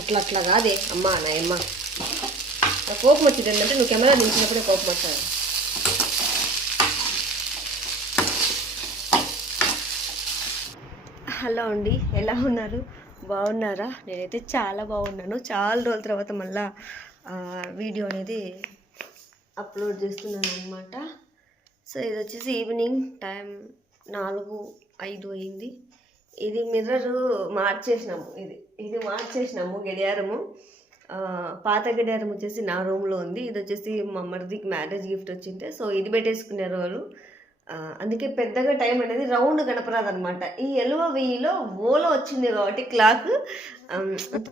అట్లా అట్లా కాదే. అమ్మా నా అమ్మ నా కోపం వచ్చింది ఏంటంటే నువ్వు కెమెరా దించినప్పుడే కోపం వచ్చాను హలో అండి ఎలా ఉన్నారు? బాగున్నారా? నేనైతే చాలా బాగున్నాను. చాలా రోజుల తర్వాత మళ్ళా వీడియో అనేది అప్లోడ్ చేస్తున్నాను అనమాట సో ఇది వచ్చేసి ఈవినింగ్ టైం నాలుగు ఐదు అయింది. ఇది మిర్రర్ మార్చేసినాము. ఇది ఇది మార్చేసినాము గడియారము. పాత గడియారం వచ్చేసి నా రూమ్లో ఉంది. ఇది వచ్చేసి మా మరిదికి మ్యారేజ్ గిఫ్ట్ వచ్చింది సో ఇది పెట్టేసుకున్నారు వాళ్ళు అందుకే పెద్దగా టైం అనేది రౌండ్ కనపరాదు అనమాట ఈ ఎలువ వెయ్యిలో ఓలో వచ్చింది కాబట్టి క్లాక్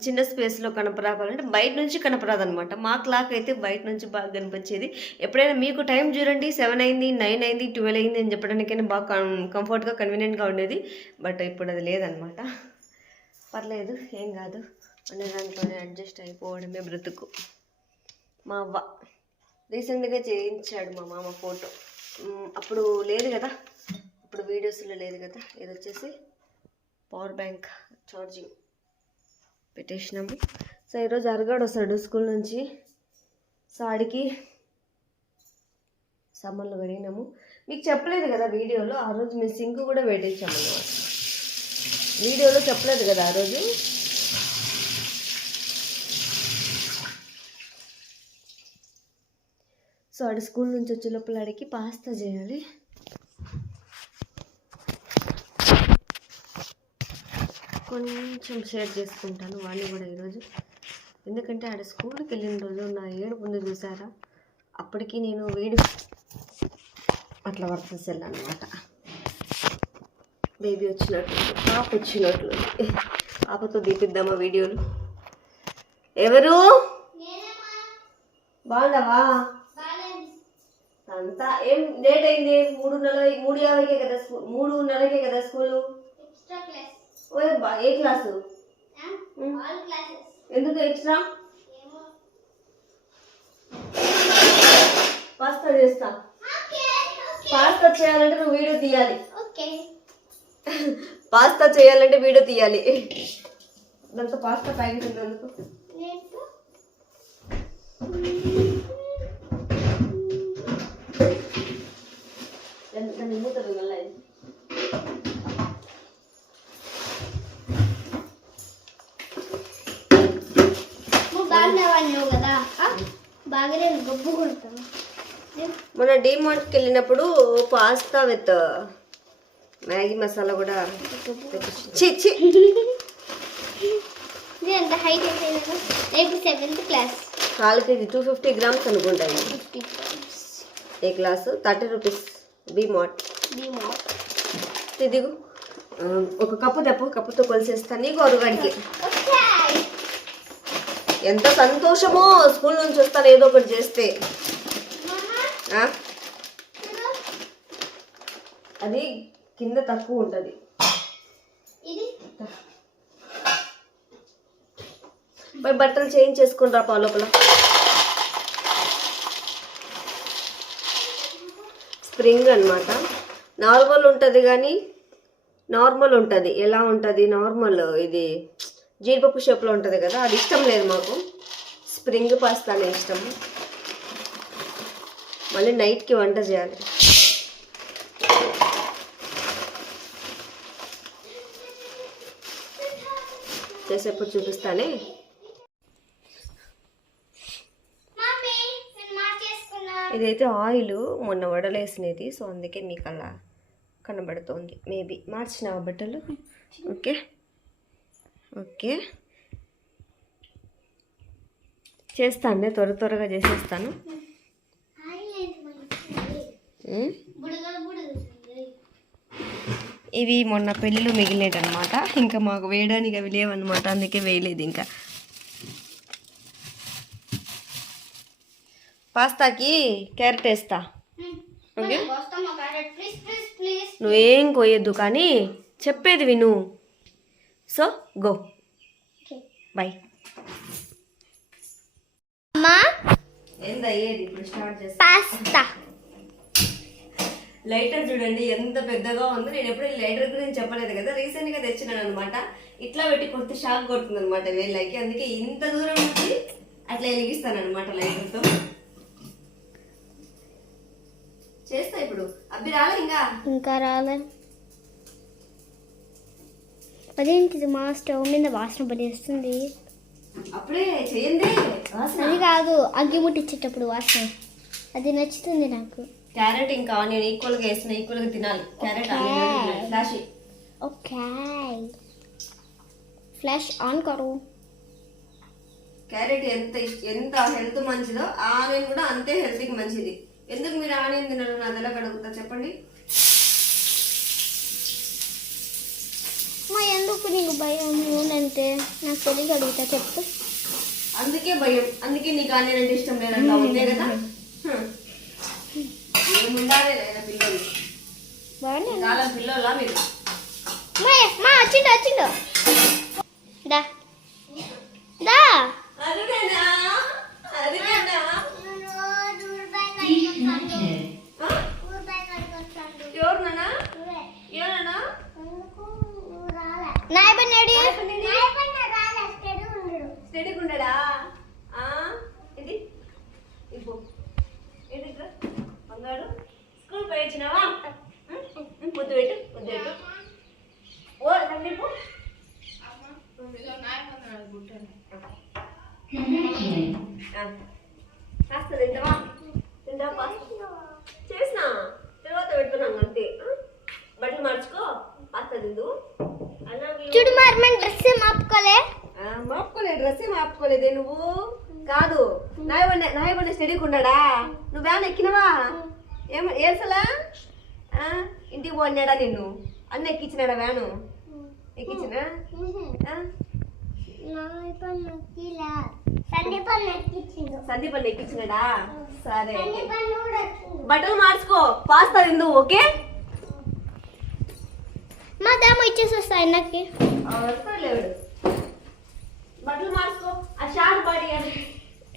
చిన్న స్పేస్లో కనపరాకాలంటే బయట నుంచి కనపరాదు అనమాట మా క్లాక్ అయితే బయట నుంచి బాగా కనిపించేది. ఎప్పుడైనా మీకు టైం చూడండి సెవెన్ అయింది నైన్ అయింది ట్వెల్వ్ అయింది అని చెప్పడానికైనా బాగా కం కంఫర్ట్గా కన్వీనియంట్గా ఉండేది. బట్ ఇప్పుడు అది లేదనమాట పర్లేదు ఏం కాదు. అనే దాంట్లోనే అడ్జస్ట్ అయిపోవడమే బ్రతుకు. మా అవ్వ. రీసెంట్గా చేయించాడు మా మామ ఫోటో. అప్పుడు లేదు కదా. అప్పుడు వీడియోస్లో లేదు కదా. ఇది వచ్చేసి పవర్ బ్యాంక్ ఛార్జింగ్ పెట్టేసినాము. సో ఈరోజు అరగాడు వస్తాడు స్కూల్ నుంచి. సో ఆడికి సమ్మర్లో కడిగినాము మీకు చెప్పలేదు కదా వీడియోలో ఆ రోజు మీ సింక్ కూడా పెట్టించాము వీడియోలో చెప్పలేదు కదా ఆ రోజు. సో ఆడు స్కూల్ నుంచి వచ్చే లోపల ఆడికి పాస్తా చేయాలి. కొంచెం షేర్ చేసుకుంటాను వాడిని కూడా ఈరోజు. ఎందుకంటే ఆడ స్కూల్కి వెళ్ళిన రోజు నా ఏడుపు ముందు చూసారా? అప్పటికి నేను వేడి అట్లా వర్తిస్తాను అనమాట బేబీ వచ్చినట్లు పాప వచ్చినట్లు పాపతో దీపిద్దామా వీడియోలు? ఎవరు? బాగున్నావా? అంతా ఏం లేట్ అయింది? మూడు నలభై మూడు యాభైకే కదా స్కూల్ మూడు నెలకే కదా స్కూలు? ఏ క్లాసు ఎందుకు ఎక్స్ట్రా పాస్తా చేస్తా. పాస్తా చేయాలంటే నువ్వు వీడియో తీయాలి. పాస్తా చేయాలంటే వీడియో తీయాలి. దాంతో పాస్తా ప్యాకెట్ ఉంది అందుకు నేను దాన్ని దాన్ని మూతలు మళ్ళీ ఇది. నువ్వు బాగానే వాడినావు కదా ఆ? బాగానే గొప్ప కొడతాను మొన్న డీమార్ట్కి వెళ్ళినప్పుడు పాస్తా విత్ మ్యాగీ మసాలా కూడా ఛీ నేను ఎంత హైట్ అయిపోయినా రేపు seventh class call KG two fifty grams అనుకుంటాయి ఏ class thirty rupees B Mart demo దిగు. ఆ, ఒక కప్పు తెప్పు. కప్పుతో కొలిసేస్తాను నీకు అరుగాడికి ఎంత సంతోషమో స్కూల్ నుంచి వస్తాను ఏదో ఒకటి చేస్తే? అది కింద తక్కువ ఉంటుంది. పోయి బట్టలు చేంజ్ చేసుకుని రా లోపల. స్ప్రింగ్ అన్నమాట. నార్మల్ ఉంటుంది కానీ నార్మల్ ఉంటుంది. ఎలా ఉంటుంది? నార్మల్ ఇది. జీడిపప్పు షేప్లో ఉంటుంది కదా అది ఇష్టం లేదు మాకు. స్ప్రింగ్ పాస్తానే ఇష్టం. మళ్ళీ నైట్కి వంట చేయాలి. చేసేప్పుడు చూపిస్తానే? ఇదైతే ఆయిల్ మొన్న వడలేసినది సో అందుకే మీకు అలా కనబడుతోంది. మేబీ మార్చినావా బట్టలు? Okay okay. చేస్తాను త్వర త్వరగా చేసేస్తాను. ఇవి మొన్న పెళ్ళిలో మిగిలేట అనమాట ఇంకా మాకు వేయడానికి అవి లేవన్నమాట అందుకే వేయలేదు ఇంకా. పాస్తాకి క్యారెట్ వేస్తా. ఓకే. నువ్వేం కొయ్యొద్దు కానీ చెప్పేది విను. So go. బాయ్ అమ్మా? ఏందయ్యేది ఇప్పుడు స్టార్ట్ చేస్తా. పాస్తా. లైటర్ చూడండి ఎంత పెద్దగా ఉందో. నేను ఎప్పుడు లైటర్ గురించి చెప్పలేదు కదా. రీసెంట్గా తెచ్చినాను అనమాట ఇట్లా పెట్టి కొడితే షాక్ కొడుతుంది అనమాట వేళ్ళకి. అందుకే ఇంత దూరం నుంచి అట్లా వెలిగిస్తాను అనమాట లైటర్తో చేస్తా ఇప్పుడు. అబ్బి రాలే ఇంకా. ఇంకా రాలే. అదేంటిది మా స్టవ్ మీద వాసన పడేస్తుంది. అప్పుడే చేయండి. అది కాదు అగ్గి ముట్టించేటప్పుడు వాసన. అది నచ్చుతుంది నాకు. క్యారెట్ ఇంకా ఆనియన్ ఈక్వల్గా వేసిన ఈక్వల్గా తినాలి. Carrot onion flash okay. Flash on Karu carrot ఎంత ఎంత హెల్త్ మంచిదో ఆనియన్ కూడా అంతే హెల్త్కి మంచిది. ఎందుకు మీరు ఆనియన్ తినరు? నాది ఎలా కడుగుతా. చెప్పండి మా ఎందుకు నీకు భయం నూనంటే నాకు తెలియక అడుగుతా చెప్పు. అందుకే భయం. అందుకే నీకు ఆనియన్ అంటే ఇష్టం లేదంట ఉందే కదా? హ్మ్. ఏముండాలి లేదా పిల్లలు. బాగున్నా చాలా పిల్లలా మీరు? మా వచ్చిండు వచ్చిండు నాయబన్నాడు స్టడీకి ఉండడా ఆ, ఇది? ఇప్పు ఏంటి ఇట్రా? బంగారు? స్కూల్ పోయి వచ్చినావా ముద్దు పెట్టు ముద్దు పెట్టు. ఓ సందీపు తింటావా పాస్తా చేసిన తర్వాత పెడుతున్నాం అంతే ఆ? బట్టలు మార్చుకో పాస్తా తిందు అలాగే చూడు మరి మన డ్రెస్ మాపుకోలే? డ్రెస్ ఏం ఆపుకోలేదే నువ్వు? కాదు నాయబడి నాయబడి స్టడీకి ఉన్నాడా నువ్వు వ్యాన్ ఎక్కినవా? ఏమ ఏసలా ఇంటికి పోన్నాడా నిన్ను? అన్న ఎక్కించినాడా వ్యాను? ఎక్కించినా? సందీప్ అన్న ఎక్కించినాడా సరే. బట్టలు మార్చుకో పాస్తా తిందు ఓకే? మా దామ ఇచ్చేసి వస్తా అన్నకి వస్తాడులేడు బట్టలు మార్చుకో ఆ షార్ట్ బాడీ అది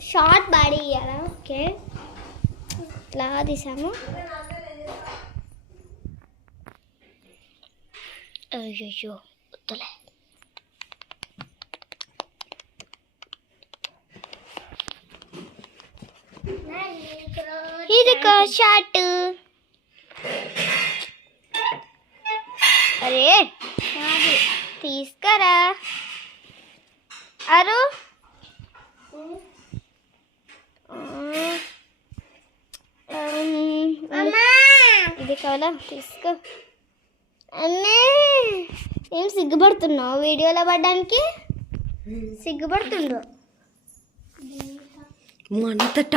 షార్ట్ బాడీ ఇవ్వాలా ఓకే ఇట్లా తీసాము అయ్యో వద్దులే ఇది షార్ట్ అరే తీసుకురా ఇది కావాలా తీసుకో. అమ్మే ఏం సిగ్గుపడుతున్నావు? వీడియోలో పడడానికి సిగ్గుపడుతుండు. అంతట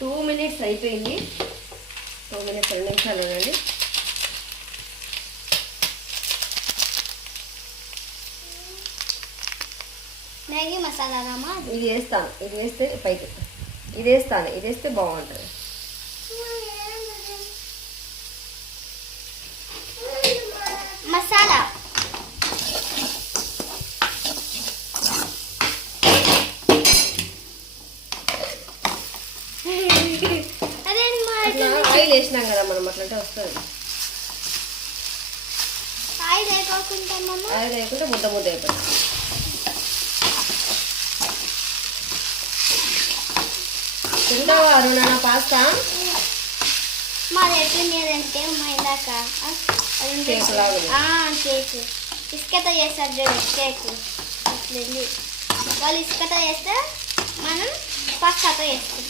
టూ మినిట్స్ అయిపోయింది. టూ మినిట్స్ రెండు నిమిషాలు ఉండండి. మ్యాగీ మసాలా రామా ఇది వేస్తాను. ఇది వేస్తే పైకి. ఇది వేస్తాను. ఇది వేస్తే బాగుంటుంది మసాలా అదే అట్లా ఆయిల్ వేసినాం అట్లంటే వస్తుంది. ఆయిల్ వేయకుంటే ముద్ద ముద్ద అయిపోతుంది. తింటావా అరుణ పాస్తా? మాది ఎట్లుండేదంటే మా ఇందాక. Cake cake. ఇసుకతో చేస్తారు చూడు కేక్. అట్లుంది. వాళ్ళు ఇసుకతో చేస్తే మనం పక్కతో చేస్తాం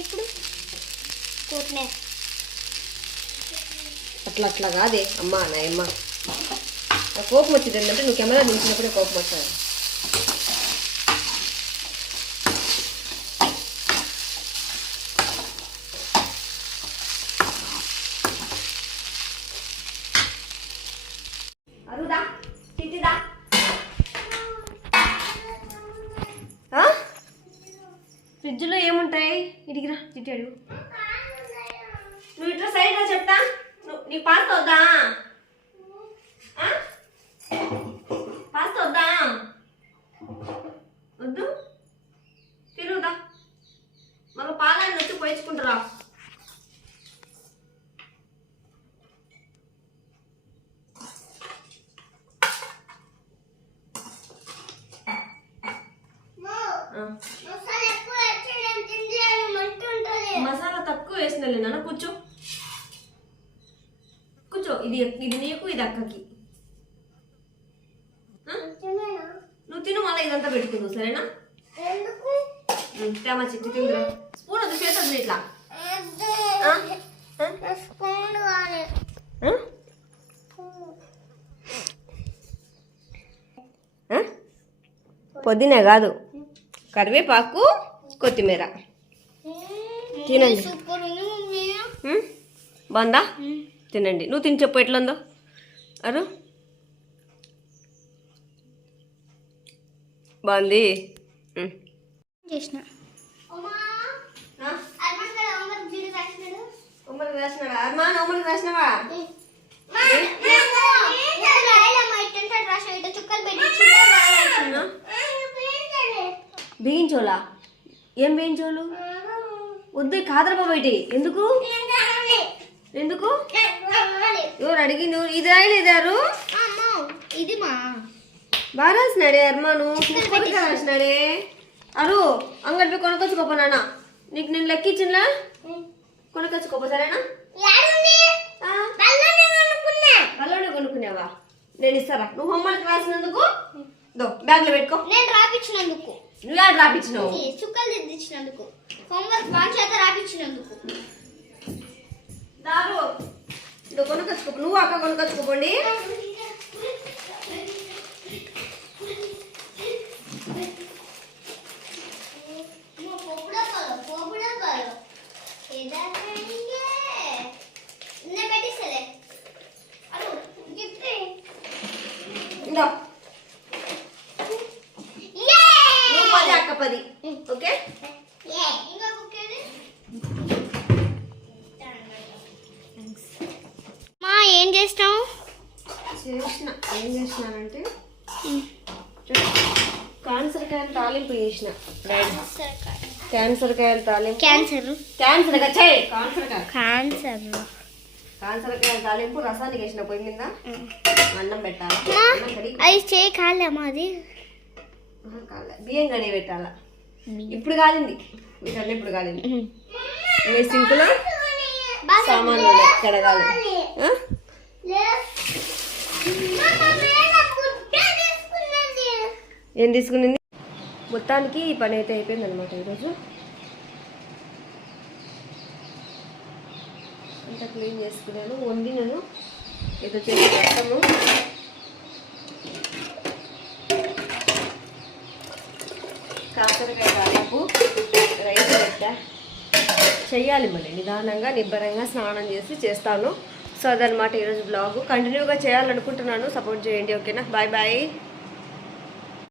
ఇప్పుడు కూట్నే అట్లా అట్లా కాదే. అమ్మా నా అమ్మ నా కోపం వచ్చింది ఏంటంటే నువ్వు కెమెరా దించినప్పుడే కోపం చిట్టిదా ఫ్రిడ్జ్లో ఏముంటాయి? ఇడిగిరా చిట్టి అడుగు నువ్వు ఇట్లా సైడ్ చెప్తా. నీ పాస్ అవుదా పాస్ అవుదా వద్దు? తిరుగుదా? మళ్ళీ పాలని వచ్చి పోయించుకుంటురా. మసాలా తక్కువ వేసిన కూర్చో. ఇది ఇది నీకు ఇది అక్కకి? నువ్వు తిను మళ్ళీ ఇదంతా పెట్టుకుందు సరేనా? తేమ చిట్టి తిందురా. స్పూన్ అది చేస్తుంది ఇట్లా? పుదీనా కాదు. కరివేపాకు కొత్తిమీర. తినండి. బాగుందా? తినండి నువ్వు తిని చెప్పు ఎట్లుందో అరు బాగుంది. చేసిన? బిగించోలా ఏం బిగించోలు వద్దు కాదరపా బయటి ఎందుకు ఎందుకు ఎవరు అడిగి నువ్వు ఇది రాయలేదారు ఇది మా బాగా రాసినాడే అర్మాను సూపర్గా రాసినాడే. అరు అంగడి కొనుకొచ్చుకోపో నాన్న. నీకు నేను లెక్కించినలా కొనుకొచ్చుకోపో సరేనా? కొనుక్కునేవా నేను ఇస్తారా నువ్వు హోంవర్క్ రాసినందుకు? దో బ్యాగ్లో పెట్టుకో. నేను రాపించినందుకు నువ్వు యాడ్ రాపించినావు చుక్కలు దిద్దించినందుకు హోంవర్క్ వాళ్ళ చేత రాపించినందుకు నువ్వు కొనుకొచ్చుకో నువ్వు అక్క కొనుకొచ్చుకోపోండి. నువ్వు పది అక్క పది. ఓకే? చేసిన. డాడీ క్యాన్సర్ కాయలు తాలింపు. క్యాన్సర్. క్యాన్సర్ క్యాన్సర్ కాయ క్యాన్సర్. క్యాన్సర్ కాయలు తాలింపు రసానికి వేసిన పొయ్యి మీద అన్నం పెట్టాలి? అది చేయి కాలేమా అది. బియ్యం కడిగి పెట్టాల? ఇప్పుడు కాలింది. వీటన్నీ ఇప్పుడు కాలింది. మీ సింకులో సామాన్లు కడగాలి? ఏం తీసుకునింది? మొత్తానికి ఈ పని అయితే అయిపోయింది అనమాట ఈరోజు. అంతా క్లీన్ చేసుకున్నాను వండినాను ఏదో చేసి పెడతాను. కాకరకాయ దాదాపు రైస్ పెట్టా. చెయ్యాలి మళ్ళీ నిదానంగా నిబ్బరంగా స్నానం చేసి చేస్తాను. సో అదనమాట ఈరోజు బ్లాగ్. కంటిన్యూగా చేయాలనుకుంటున్నాను. సపోర్ట్ చేయండి ఓకేనా? Bye bye